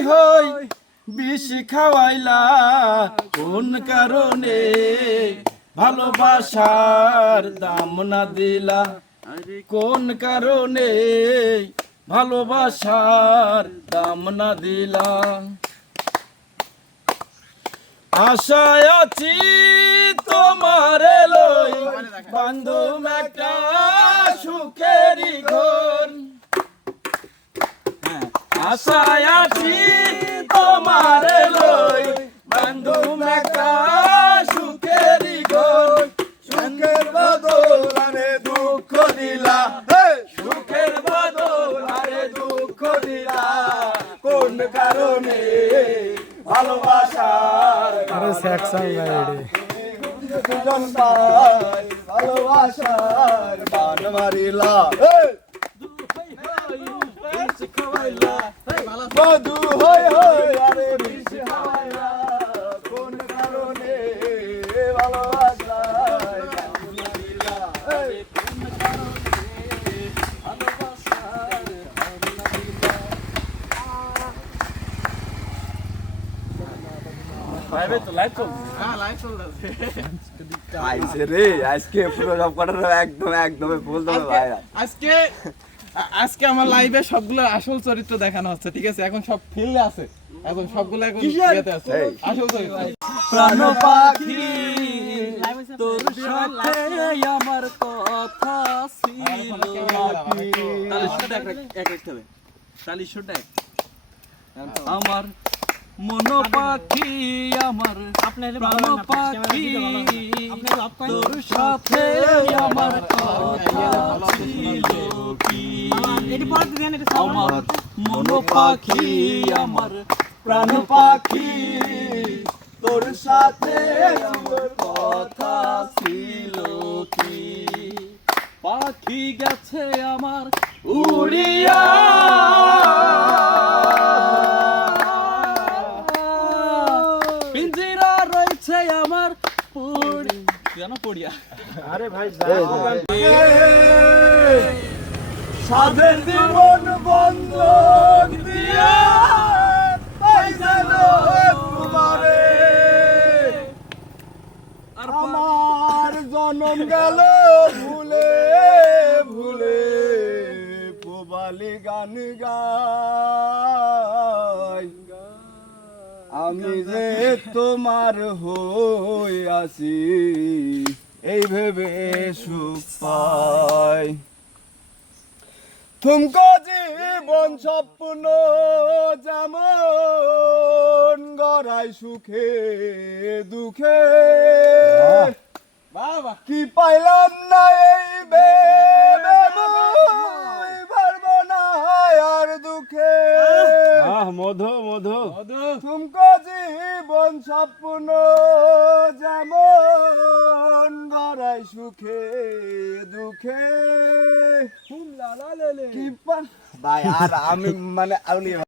হই হই বিষ খাওয়াইলা কোন কারণে ভালোবাসার দাম না দিলা কোন কারণে ভালোবাসার দাম না দিলা আশায় আছি তোমার লই বান্ধব একটা সুখেরই ঘর আশায় আছি তোমার লই বান্ধব একটা সুখেরই ঘর সুখের বদল আরে দুঃখ দিলা সুখের বদল আরে দুঃখ দিলা কোন কারণে ভালোবাসার আরে সেকশন গাইডে দুজন পাই ভালোবাসার বান মারিলা বধু হই হই আরে বিষ খাওয়াইলা কোন কারণে ভালোবাসার বান মারিলা কোন কারণে ভালোবাসার বান মারিলা ভাইবে তো লাইভ চল হ্যাঁ লাইভ চলছে আইছে রে আজকে পুরো সব কটার একদম ফুল দাও ভাই আজকে আমার লাইভে সবগুলো আসল চরিত্র দেখানো হচ্ছে ঠিক আছে এখন সব ফিল্ডে আছে এখন সবগুলো এখন ইয়েতে আছে আসল চরিত্র প্রাণ পাখি তোর সাথে আমার কথা ছিল তাহলে শুট এক হবে তাহলে শুট এক আমার মন পাখি আমার প্রাণ পাখি তোর সাথে আমার কথা ছিল কি আমার মন পাখি আমার প্রাণ পাখি তোর সাথে আমার কথা ছিল কি পাখি গেছে আমার উড়িয়া পিঞ্জিরা রয়েছে আমার কেন পড়িয়া আরে ভাই সাধের জীবন বন্ধক দিয়া পাইজানো তোমারে আমার জনম গেল ভুলে ভুলে পোবালি গান গাই আমি যে তোমার হই আছি এই ভেবে সুখ পাই তুমকো জীবন স্বপ্ন যেমন গড়াই সুখে দুঃখে কি পাইলাম না এই ভেবে পারবো না আর দুঃখে মধু মধু তুমকো জীবন স্বপ্ন যেমন গড়াই সুখে দুঃখে কি ভাই আর আমি মানে